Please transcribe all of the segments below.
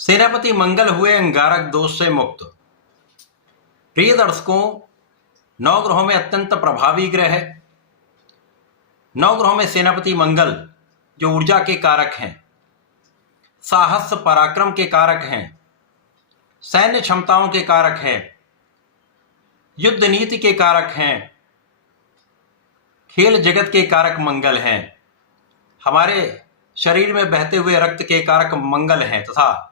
सेनापति मंगल हुए अंगारक दोष से मुक्त। प्रिय दर्शकों, नौ ग्रहों में अत्यंत प्रभावी ग्रह है। नौ ग्रहों में सेनापति मंगल जो ऊर्जा के कारक हैं, साहस पराक्रम के कारक हैं, सैन्य क्षमताओं के कारक हैं, युद्ध नीति के कारक हैं, खेल जगत के कारक मंगल हैं, हमारे शरीर में बहते हुए रक्त के कारक मंगल हैं तथा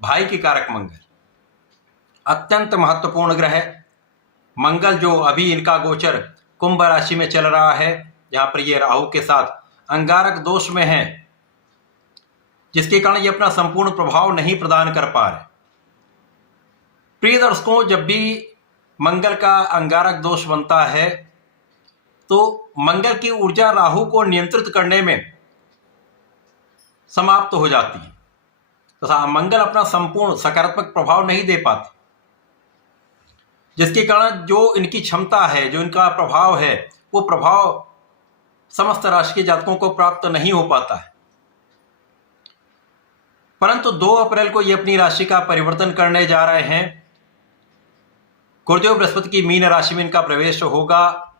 भाई के कारक मंगल। अत्यंत महत्वपूर्ण ग्रह मंगल जो अभी इनका गोचर कुंभ राशि में चल रहा है, जहां पर ये राहु के साथ अंगारक दोष में है, जिसके कारण ये अपना संपूर्ण प्रभाव नहीं प्रदान कर पा रहे। प्रिय दर्शकों, जब भी मंगल का अंगारक दोष बनता है तो मंगल की ऊर्जा राहु को नियंत्रित करने में समाप्त हो जाती है तथा मंगल अपना संपूर्ण सकारात्मक प्रभाव नहीं दे पाते, जिसके कारण जो इनकी क्षमता है, जो इनका प्रभाव है, वो प्रभाव समस्त राशि के जातकों को प्राप्त नहीं हो पाता है। परंतु 2 अप्रैल को ये अपनी राशि का परिवर्तन करने जा रहे हैं। गुरुदेव बृहस्पति की मीन राशि में इनका प्रवेश होगा,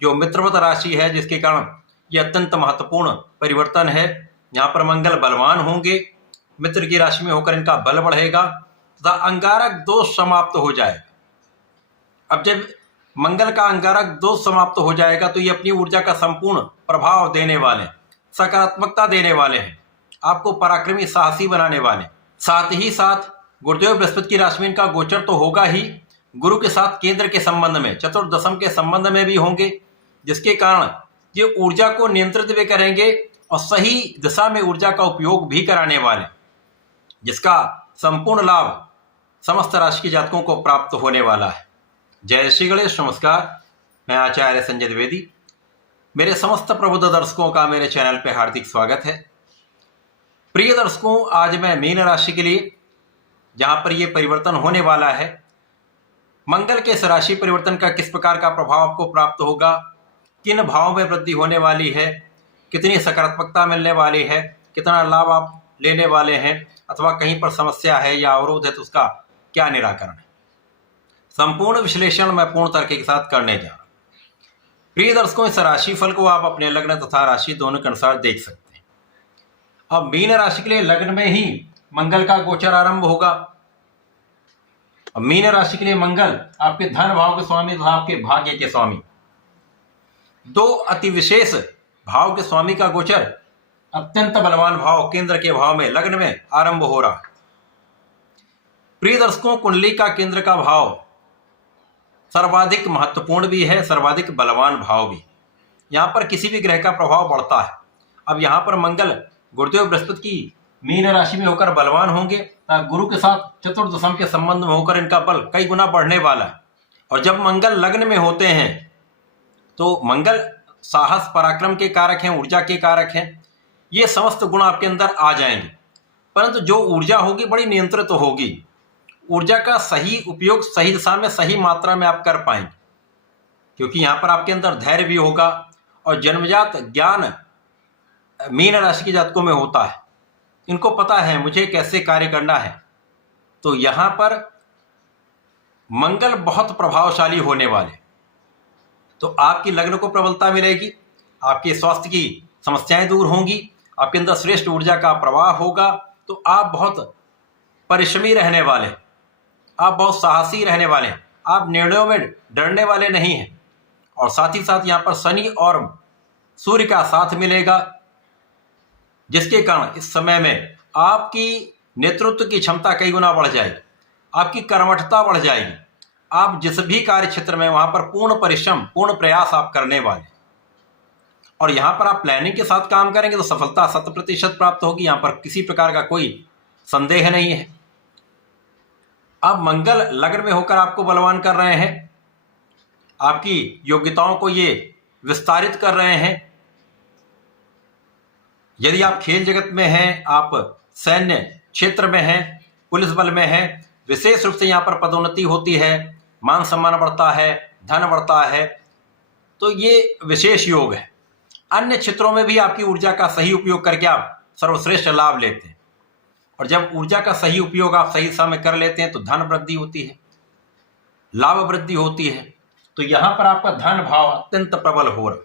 जो मित्रवत राशि है, जिसके कारण ये अत्यंत महत्वपूर्ण परिवर्तन है। यहाँ पर मंगल बलवान होंगे, मित्र की राशि में होकर इनका बल बढ़ेगा तथा अंगारक दोष समाप्त हो जाएगा। अब जब मंगल का अंगारक दोष समाप्त हो जाएगा तो ये अपनी ऊर्जा का संपूर्ण प्रभाव देने वाले, सकारात्मकता देने वाले हैं, आपको पराक्रमी साहसी बनाने वाले। साथ ही साथ गुरुदेव बृहस्पति की राशि में इनका गोचर तो होगा ही, गुरु के साथ केंद्र के संबंध में, चतुर्दशम के संबंध में भी होंगे, जिसके कारण ये ऊर्जा को नियंत्रित भी करेंगे और सही दिशा में ऊर्जा का उपयोग भी कराने वाले, जिसका संपूर्ण लाभ समस्त राशि के जातकों को प्राप्त होने वाला है। जय श्री गणेश। नमस्कार, मैं आचार्य संजय द्विवेदी। मेरे समस्त प्रबुद्ध दर्शकों का मेरे चैनल पे हार्दिक स्वागत है। प्रिय दर्शकों, आज मैं मीन राशि के लिए, जहां पर यह परिवर्तन होने वाला है, मंगल के इस राशि परिवर्तन का किस प्रकार का प्रभाव आपको प्राप्त होगा, किन भावों में वृद्धि होने वाली है, कितनी सकारात्मकता मिलने वाली है, कितना लाभ आप लेने वाले हैं, अथवा कहीं पर समस्या है या अवरोध है तो उसका क्या निराकरण है, संपूर्ण विश्लेषण मैं पूर्ण तरीके के साथ करने जा रहा हूं। प्रिय दर्शकों, इस राशि फल को आप अपने लग्न तथा राशि दोनों के अनुसार देख सकते हैं। अब मीन राशि के लिए लग्न में ही मंगल का गोचर आरंभ होगा। अब मीन राशि के लिए मंगल आपके धन भाव के स्वामी तथा आपके भाग्य के स्वामी, 2 अति विशेष भाव के स्वामी का गोचर अत्यंत बलवान भाव केंद्र के भाव में, लग्न में आरंभ हो रहा है। प्रिय दर्शकों, कुंडली का केंद्र का भाव सर्वाधिक महत्वपूर्ण भी है, सर्वाधिक बलवान भाव भी। यहां पर किसी भी ग्रह का प्रभाव बढ़ता है। अब यहां पर मंगल गुरुदेव बृहस्पति की मीन राशि में होकर बलवान होंगे, गुरु के साथ चतुर्दशम के संबंध में होकर इनका बल कई गुना बढ़ने वाला है। और जब मंगल लग्न में होते हैं तो मंगल साहस पराक्रम के कारक हैं, ऊर्जा के कारक हैं। ये समस्त गुण आपके अंदर आ जाएंगे, परंतु जो ऊर्जा होगी बड़ी नियंत्रित होगी। ऊर्जा का सही उपयोग सही दिशा में, सही मात्रा में आप कर पाएंगे, क्योंकि यहाँ पर आपके अंदर धैर्य भी होगा और जन्मजात ज्ञान मीन राशि के जातकों में होता है। इनको पता है मुझे कैसे कार्य करना है। तो यहाँ पर मंगल बहुत प्रभावशाली होने वाले, तो आपकी लग्न को प्रबलता मिलेगी, आपके स्वास्थ्य की समस्याएं दूर होंगी, आपके अंदर श्रेष्ठ ऊर्जा का प्रवाह होगा। तो आप बहुत परिश्रमी रहने वाले, आप बहुत साहसी रहने वाले हैं, आप निर्णयों में डरने वाले नहीं हैं। और साथ ही साथ यहाँ पर शनि और सूर्य का साथ मिलेगा, जिसके कारण इस समय में आपकी नेतृत्व की क्षमता कई गुना बढ़ जाएगी, आपकी कर्मठता बढ़ जाएगी। आप जिस भी कार्य क्षेत्र में वहां पर पूर्ण परिश्रम, पूर्ण प्रयास आप करने वाले, और यहाँ पर आप प्लानिंग के साथ काम करेंगे तो सफलता 100% प्राप्त होगी। यहाँ पर किसी प्रकार का कोई संदेह नहीं है। अब मंगल लग्न में होकर आपको बलवान कर रहे हैं, आपकी योग्यताओं को ये विस्तारित कर रहे हैं। यदि आप खेल जगत में हैं, आप सैन्य क्षेत्र में हैं, पुलिस बल में हैं, विशेष रूप से यहाँ पर पदोन्नति होती है, मान सम्मान बढ़ता है, धन बढ़ता है, तो ये विशेष योग है। अन्य क्षेत्रों में भी आपकी ऊर्जा का सही उपयोग करके आप सर्वश्रेष्ठ लाभ लेते हैं। और जब ऊर्जा का सही उपयोग आप सही समय कर लेते हैं तो धन वृद्धि होती है, लाभ वृद्धि होती है। तो यहां पर आपका धन भाव अत्यंत प्रबल हो रहा,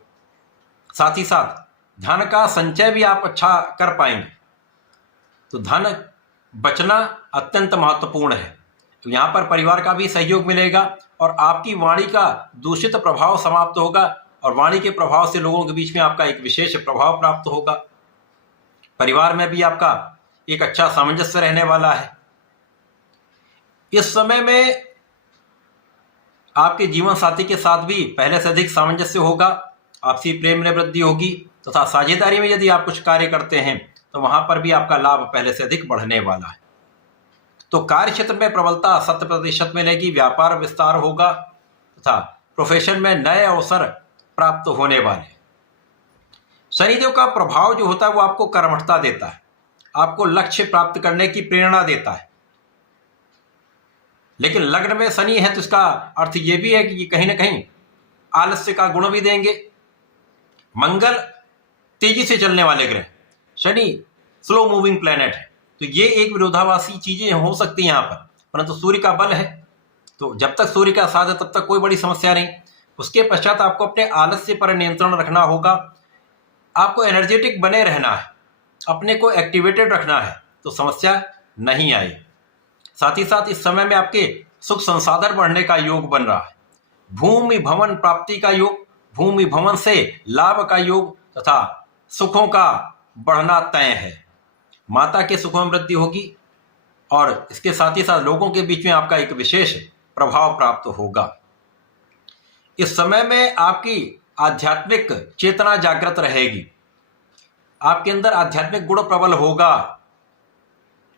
साथ ही साथ धन का संचय भी आप अच्छा कर पाएंगे। तो धन बचना अत्यंत महत्वपूर्ण है। तो यहां पर परिवार का भी सहयोग मिलेगा और आपकी वाणी का दूषित प्रभाव समाप्त होगा और वाणी के प्रभाव से लोगों के बीच में आपका एक विशेष प्रभाव प्राप्त होगा। परिवार में भी आपका एक अच्छा सामंजस्य रहने वाला है। इस समय में आपके जीवन साथी के साथ भी पहले से अधिक सामंजस्य होगा, आपसी प्रेम में वृद्धि होगी तथा साझेदारी में यदि आप कुछ कार्य करते हैं तो वहां पर भी आपका लाभ पहले से अधिक बढ़ने वाला है। तो कार्य क्षेत्र में प्रबलता 100% मिलेगी, व्यापार विस्तार होगा तथा प्रोफेशन में नए अवसर प्राप्त होने वाले। शनिदेव का प्रभाव जो होता है वो आपको कर्मठता देता है, आपको लक्ष्य प्राप्त करने की प्रेरणा देता है। लेकिन लग्न में शनि है तो इसका अर्थ ये भी है कि कहीं ना कहीं आलस्य का गुण भी देंगे। मंगल तेजी से चलने वाले ग्रह, शनि स्लो मूविंग प्लैनेट है, तो ये एक विरोधाभासी चीजें हो सकती हैं यहाँ पर, परंतु सूर्य का बल है तो जब तक सूर्य का साथ है तब तक कोई बड़ी समस्या नहीं। उसके पश्चात आपको अपने आलस्य पर नियंत्रण रखना होगा, आपको एनर्जेटिक बने रहना है, अपने को एक्टिवेटेड रखना है तो समस्या नहीं आई। साथ ही साथ इस समय में आपके सुख संसाधन बढ़ने का योग बन रहा है, भूमि भवन प्राप्ति का योग, भूमि भवन से लाभ का योग तथा सुखों का बढ़ना तय है। माता के सुखों में वृद्धि होगी और इसके साथ ही साथ लोगों के बीच में आपका एक विशेष प्रभाव प्राप्त होगा। इस समय में आपकी आध्यात्मिक चेतना जागृत रहेगी, आपके अंदर आध्यात्मिक गुण प्रबल होगा।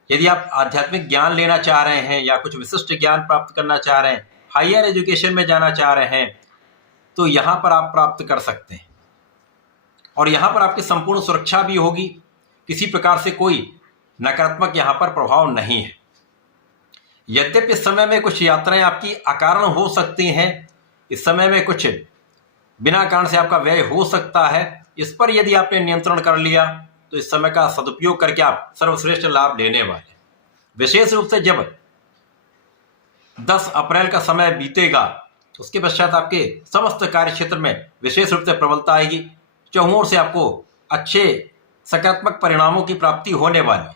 यदि आप आध्यात्मिक ज्ञान लेना चाह रहे हैं या कुछ विशिष्ट ज्ञान प्राप्त करना चाह रहे हैं, हायर एजुकेशन में जाना चाह रहे हैं, तो यहां पर आप प्राप्त कर सकते हैं और यहां पर आपकी संपूर्ण सुरक्षा भी होगी। किसी प्रकार से कोई नकारात्मक यहां पर प्रभाव नहीं है। यद्यपि इस समय में कुछ यात्राएं आपकी अकारण हो सकती हैं, इस समय में कुछ बिना कारण से आपका व्यय हो सकता है। इस पर यदि आपने नियंत्रण कर लिया तो इस समय का सदुपयोग करके आप सर्वश्रेष्ठ लाभ लेने वाले। विशेष रूप से जब 10 अप्रैल का समय बीतेगा उसके पश्चात आपके समस्त कार्य क्षेत्र में विशेष रूप से प्रबलता आएगी, चहुओं से आपको अच्छे सकारात्मक परिणामों की प्राप्ति होने वाली।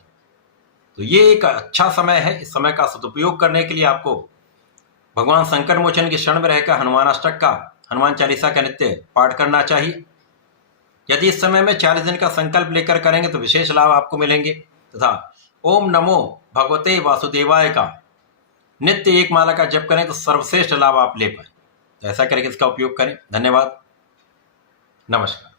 तो ये एक अच्छा समय है। इस समय का सदुपयोग करने के लिए आपको भगवान संकट मोचन के शरण में रहकर हनुमानाष्टक का, हनुमान चालीसा का नित्य पाठ करना चाहिए। यदि इस समय में 40 दिन का संकल्प लेकर करेंगे तो विशेष लाभ आपको मिलेंगे तथा ओम नमो भगवते वासुदेवाय का नित्य एक माला का जप करें तो सर्वश्रेष्ठ लाभ आप ले पाए। तो ऐसा करके इसका उपयोग करें। धन्यवाद, नमस्कार।